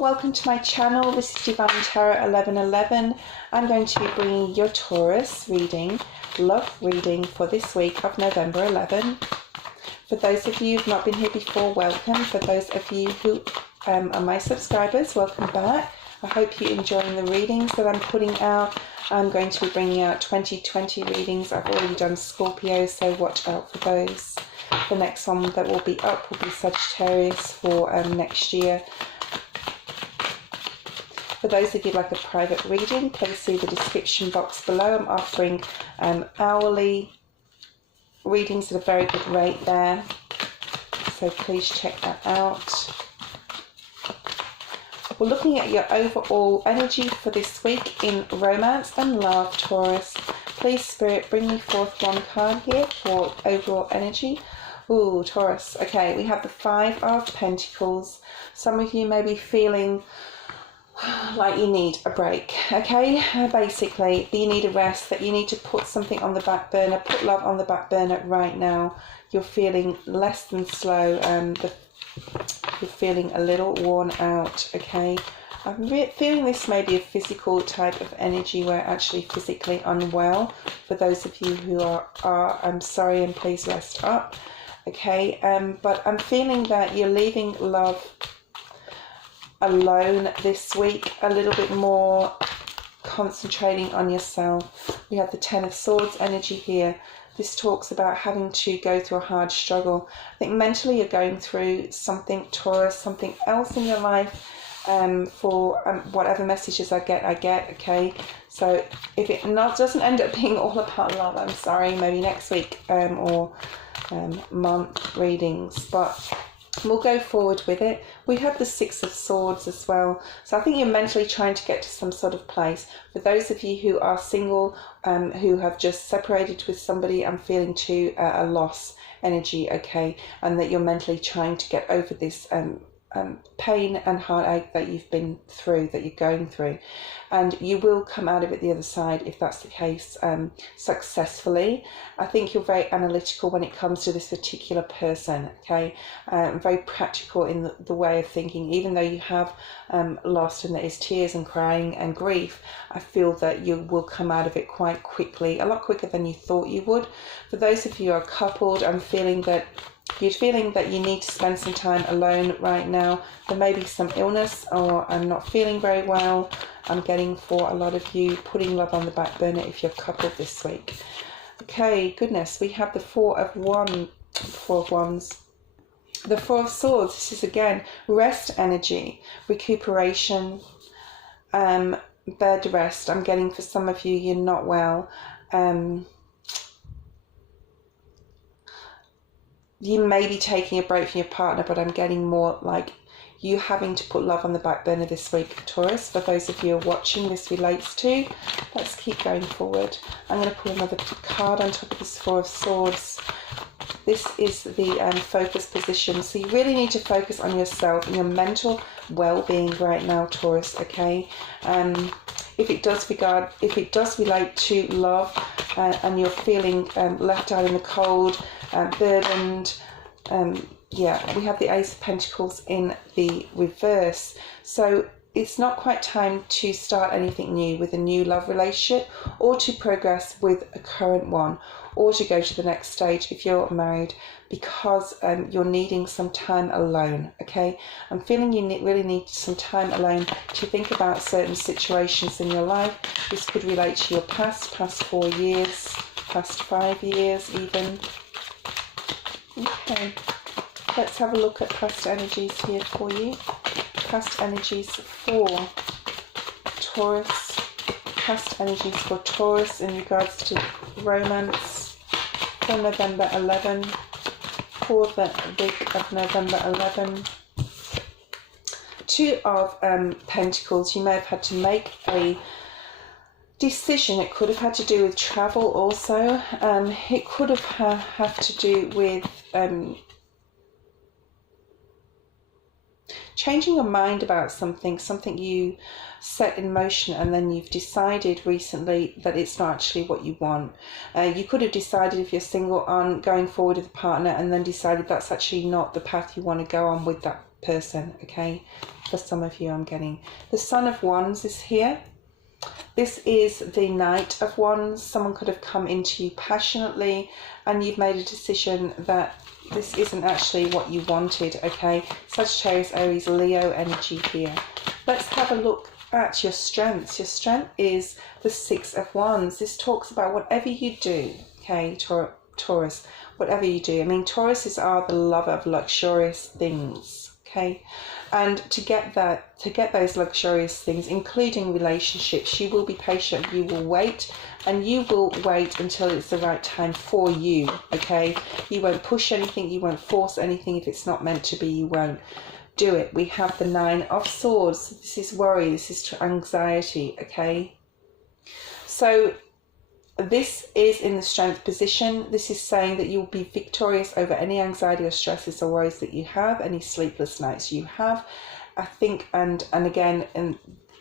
welcome to my channel. This is Divine Tarot 1111. I'm going to be bringing your Taurus reading, love reading for this week of November 11. For those of you who've not been here before, welcome. For those of you who are my subscribers, welcome back. I hope you're enjoying the readings that I'm putting out. I'm going to be bringing out 2020 readings. I've already done Scorpio, so watch out for those. The next one that will be up will be Sagittarius for next year. For those of you who like a private reading, please see the description box below. I'm offering hourly readings at a very good rate there, so please check that out. We're looking at your overall energy for this week in romance and love, Taurus. Please, Spirit, bring me forth one card here for overall energy. Ooh, Taurus. Okay, we have the Five of Pentacles. Some of you may be feeling like you need a break, okay? Basically, you need a rest, that you need to put something on the back burner, put love on the back burner right now. You're feeling less than slow, you're feeling a little worn out, okay? I'm feeling this may be a physical type of energy where actually physically unwell. For those of you who are I'm sorry and please rest up, okay? But I'm feeling that you're leaving love alone this week, a little bit more concentrating on yourself. We have the Ten of Swords energy here. This talks about having to go through a hard struggle. I think mentally you're going through something, Taurus, something else in your life. For whatever messages I get, okay? So if it doesn't end up being all about love, I'm sorry, maybe next week or month readings, but we'll go forward with it. We have the Six of Swords as well. So I think you're mentally trying to get to some sort of place. For those of you who are single, who have just separated with somebody, I'm feeling too a loss energy, okay? And that you're mentally trying to get over this pain and heartache that you've been through, that you're going through. And you will come out of it the other side, if that's the case, successfully. I think you're very analytical when it comes to this particular person, okay? Very practical in the way of thinking. Even though you have lost and there is tears and crying and grief, I feel that you will come out of it quite quickly, a lot quicker than you thought you would. For those of you who are coupled, I'm feeling that you're feeling that you need to spend some time alone right now. There may be some illness, or I'm not feeling very well. I'm getting, for a lot of you, putting love on the back burner if you're coupled this week. Okay, goodness, we have the Four of Wands. The Four of Swords, this is again rest energy, recuperation, bed rest. I'm getting, for some of you, you're not well. You may be taking a break from your partner, but I'm getting more like you having to put love on the back burner this week, Taurus. For those of you who are watching, this relates to. Let's keep going forward. I'm going to put another card on top of this Four of Swords. This is the focus position. So you really need to focus on yourself and your mental well-being right now, Taurus, okay? If it does relate to love, and you're feeling left out in the cold, burdened, yeah, we have the Ace of Pentacles in the reverse. So it's not quite time to start anything new with a new love relationship, or to progress with a current one, or to go to the next stage if you're married, because you're needing some time alone, okay? I'm feeling you really need some time alone to think about certain situations in your life. This could relate to your past 4 years, past 5 years even. Okay, let's have a look at past energies here for you. Past energies for Taurus. Past energies for Taurus in regards to romance for November 11. For the week of November 11. Two of Pentacles. You may have had to make a decision. It could have had to do with travel also. It could have to do with changing your mind about something you set in motion, and then you've decided recently that it's not actually what you want. You could have decided, if you're single, on going forward with a partner, and then decided that's actually not the path you want to go on with that person, okay? For some of you, I'm getting the Sun of Wands is here. This is the Knight of Wands. Someone could have come into you passionately and you've made a decision that this isn't actually what you wanted, okay? Sagittarius, Aries, Leo energy here. Let's have a look at your strengths. Your strength is the Six of Wands. This talks about whatever you do, okay, Taurus, whatever you do. I mean, Tauruses are the lover of luxurious things, okay? And to get those luxurious things, including relationships, you will be patient, you will wait, and you will wait until it's the right time for you, okay? You won't push anything, you won't force anything. If it's not meant to be, you won't do it. We have the Nine of Swords. This is worry, this is anxiety, okay? So this is in the strength position. This is saying that you'll be victorious over any anxiety or stresses or worries that you have, any sleepless nights you have. I think, and again, in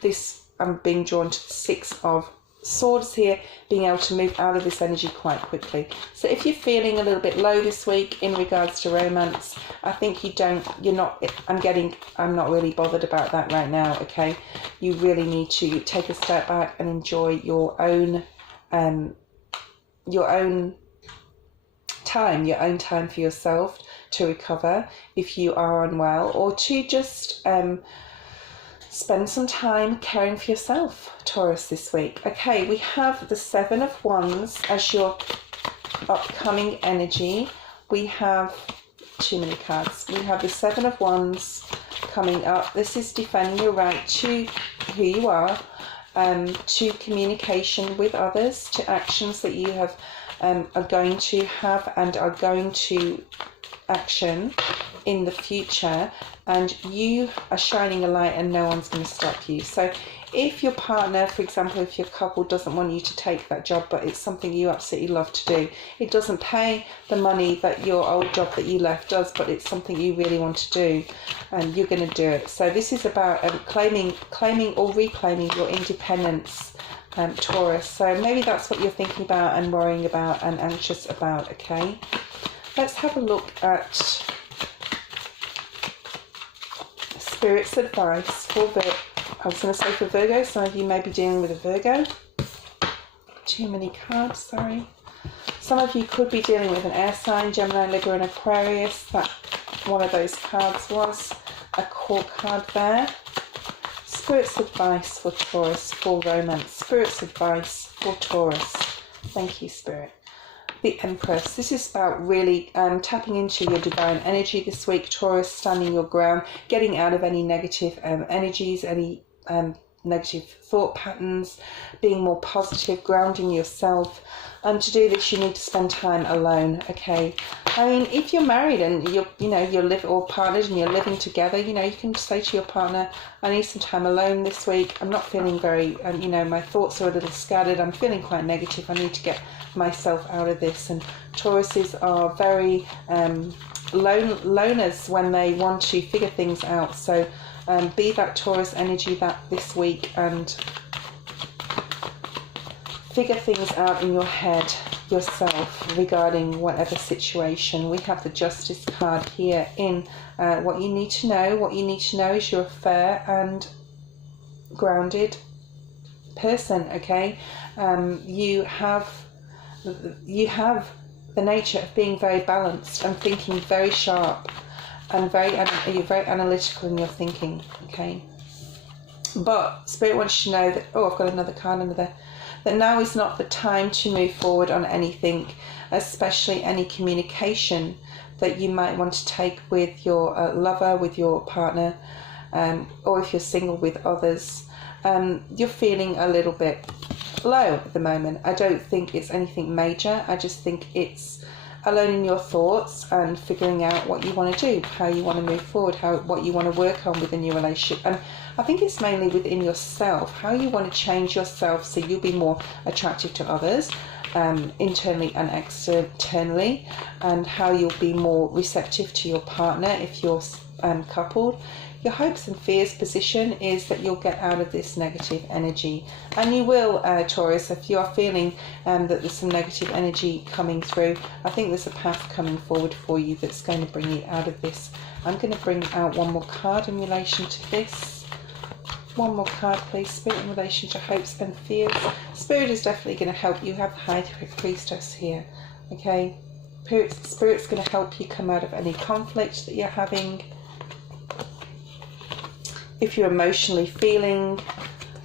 this, I'm being drawn to the Six of Swords here, being able to move out of this energy quite quickly. So if you're feeling a little bit low this week in regards to romance, I think I'm not really bothered about that right now, okay? You really need to take a step back and enjoy your own time for yourself to recover if you are unwell, or to just spend some time caring for yourself, Taurus, this week. Okay, we have the Seven of Wands as your upcoming energy. We have too many cards. We have the Seven of Wands coming up. This is defending your right to who you are, to communication with others, to actions that you have are going to have and are going to action in the future, and you are shining a light and no one's going to stop you. So if your partner, for example, if your couple doesn't want you to take that job, but it's something you absolutely love to do, it doesn't pay the money that your old job that you left does, but it's something you really want to do, and you're going to do it. So this is about claiming or reclaiming your independence, Taurus. So maybe that's what you're thinking about and worrying about and anxious about, okay? Let's have a look at Spirit's advice for for Virgo. Some of you may be dealing with a Virgo. Too many cards, sorry. Some of you could be dealing with an air sign, Gemini, Libra and Aquarius. That one of those cards was a court card there. Spirit's advice for Taurus for romance. Spirit's advice for Taurus. Thank you, Spirit. The Empress. This is about really tapping into your divine energy this week, Taurus, standing your ground, getting out of any negative energies, any negative thought patterns, being more positive, grounding yourself. To do this, you need to spend time alone, okay? I mean, if you're married and you're or partnered and you're living together, you can say to your partner, I need some time alone this week. I'm not feeling very, my thoughts are a little scattered. I'm feeling quite negative. I need to get myself out of this. And Tauruses are very loners when they want to figure things out. So be that Taurus energy this week and figure things out in your head yourself regarding whatever situation. We have the Justice card here in what you need to know. What you need to know is you're a fair and grounded person, okay? You have the nature of being very balanced and thinking very sharp, and you're very analytical in your thinking, okay? But Spirit wants you to know that, I've got another card under there, that now is not the time to move forward on anything, especially any communication that you might want to take with your lover, with your partner, or if you're single, with others. You're feeling a little bit low at the moment. I don't think it's anything major. I just think it's alone in your thoughts and figuring out what you want to do, how you want to move forward, what you want to work on within your relationship. And I think it's mainly within yourself, how you want to change yourself so you'll be more attractive to others, internally and externally, and how you'll be more receptive to your partner if you're coupled. your hopes and fears position is that you'll get out of this negative energy. And you will, Taurus, if you are feeling that there's some negative energy coming through. I think there's a path coming forward for you that's going to bring you out of this. I'm going to bring out one more card in relation to this. One more card, please, Spirit, in relation to hopes and fears. Spirit is definitely going to help you. Have the High Priestess here, okay? Spirit's going to help you come out of any conflict that you're having. If you're emotionally feeling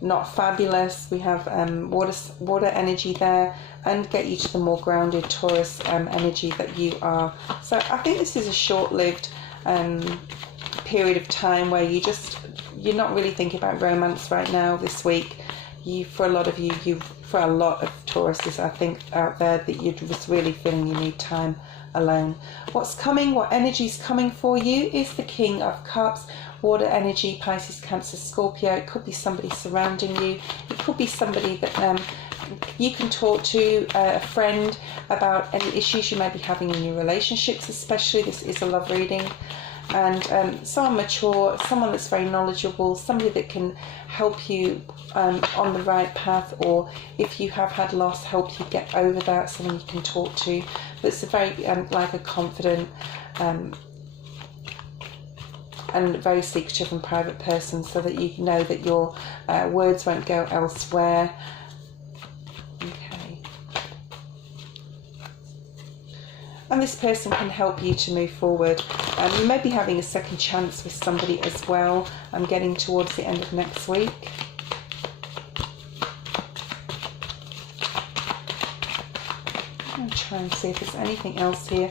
not fabulous, we have water energy there, and get you to the more grounded Taurus energy that you are. So I think this is a short-lived period of time where you're not really thinking about romance right now this week. For a lot of Tauruses, I think, out there, that you're just really feeling you need time alone. What's coming, what energy's coming for you is the King of Cups, water energy, Pisces, Cancer, Scorpio. It could be somebody surrounding you. It could be somebody that you can talk to, a friend, about any issues you may be having in your relationships, especially. This is a love reading. And someone mature, someone that's very knowledgeable, somebody that can help you on the right path, or if you have had loss, help you get over that, someone you can talk to. That's a very, like a confident and very secretive and private person, so that you know that your words won't go elsewhere. And this person can help you to move forward. You may be having a second chance with somebody as well. I'm getting towards the end of next week. I'm going to try and see if there's anything else here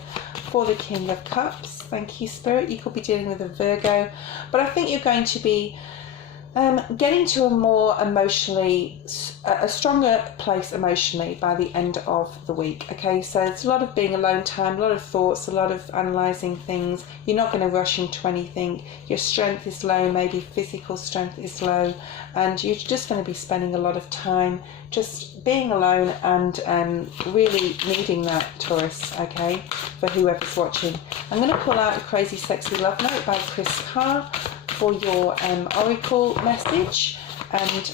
for the King of Cups. Thank you, Spirit. You could be dealing with a Virgo, but I think you're going to be getting to a more emotionally, a stronger place emotionally by the end of the week. Okay, so it's a lot of being alone time, a lot of thoughts, a lot of analysing things. You're not going to rush into anything. Your strength is low, maybe physical strength is low, and you're just going to be spending a lot of time just being alone and really needing that, Taurus, okay, for whoever's watching. I'm going to pull out a Crazy Sexy Love Note by Chris Carr for your oracle message, and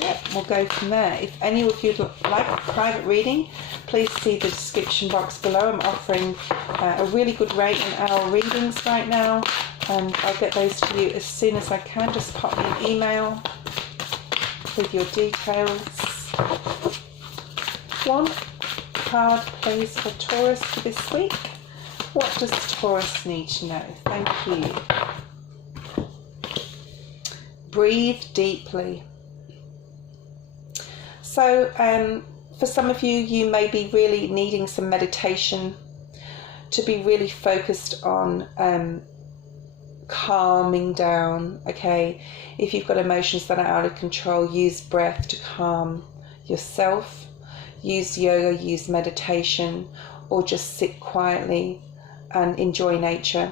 yeah, we'll go from there. If any of you'd like a private reading, please see the description box below. I'm offering a really good rate in our readings right now, and I'll get those to you as soon as I can. Just pop me an email with your details. One card, please, for Taurus for this week. What does Taurus need to know? Thank you. Breathe deeply. So for some of you, you may be really needing some meditation to be really focused on calming down, okay? If you've got emotions that are out of control, use breath to calm yourself. Use yoga, use meditation, or just sit quietly and enjoy nature,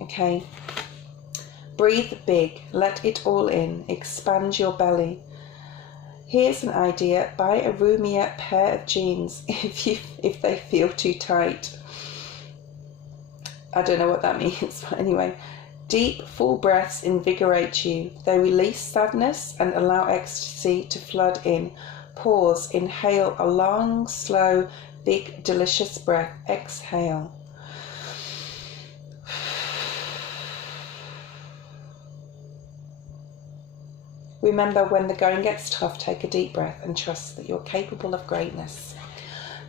okay? Breathe big, let it all in, expand your belly. Here's an idea: buy a roomier pair of jeans if they feel too tight. I don't know what that means, but anyway. Deep, full breaths invigorate you. They release sadness and allow ecstasy to flood in. Pause, inhale a long, slow, big, delicious breath. Exhale. Remember, when the going gets tough, take a deep breath and trust that you're capable of greatness.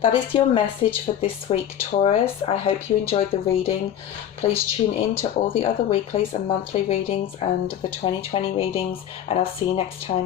That is your message for this week, Taurus. I hope you enjoyed the reading. Please tune in to all the other weeklies and monthly readings and the 2020 readings, and I'll see you next time.